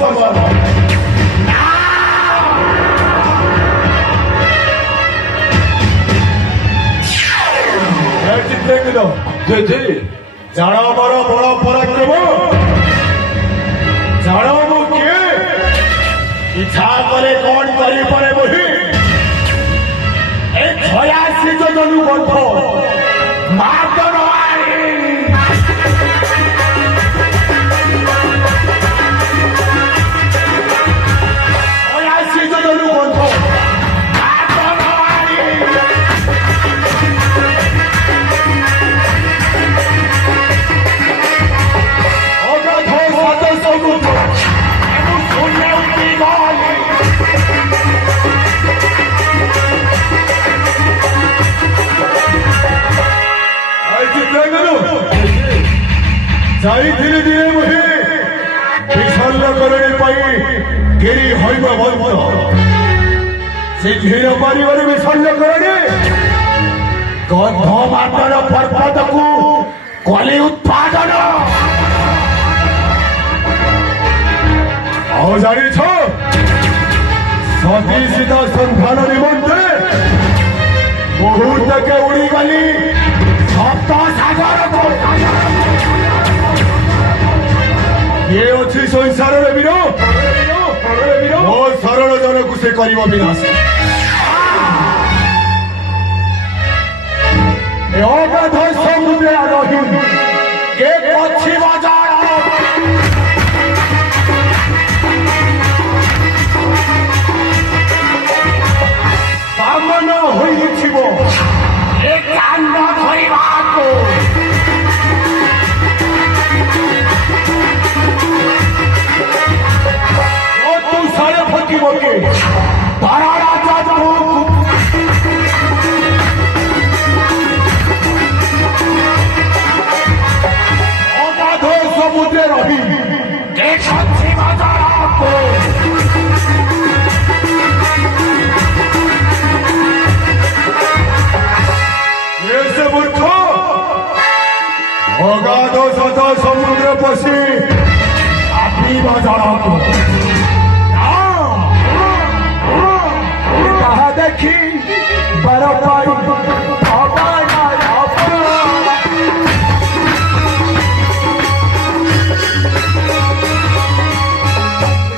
समान जाना हमारा बड़ा पराक्रम जाना मु किए इच्छा करे कौन करी पड़े बोली एक 86 जनु बंध मातन धीरे धीरे मुझे विषल्ल करने पाई गिरी हईब बंध से धीर परिवार विषल्ल करने गंध मातर पर्वत को कली उत्पादन जानी सती सीता संधान निमंत्रे मुहूर्त के उड़ी गली सप्त सागर को ये अच्छी संसार वीर मो सरल जन को से कर विनाश अगाध समुद्र रही के पक्षी बाजार सामन होइछिबो एक कांड धरिबाको सारे फटी बोके तारा राजा अगाध समुद्रे रही देखी बाजार को ऐसे मूर्ख अगाध सदा समुद्र पशी अपनी बाजार को देखी बरपाई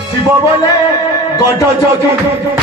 शिव बोले गट जगी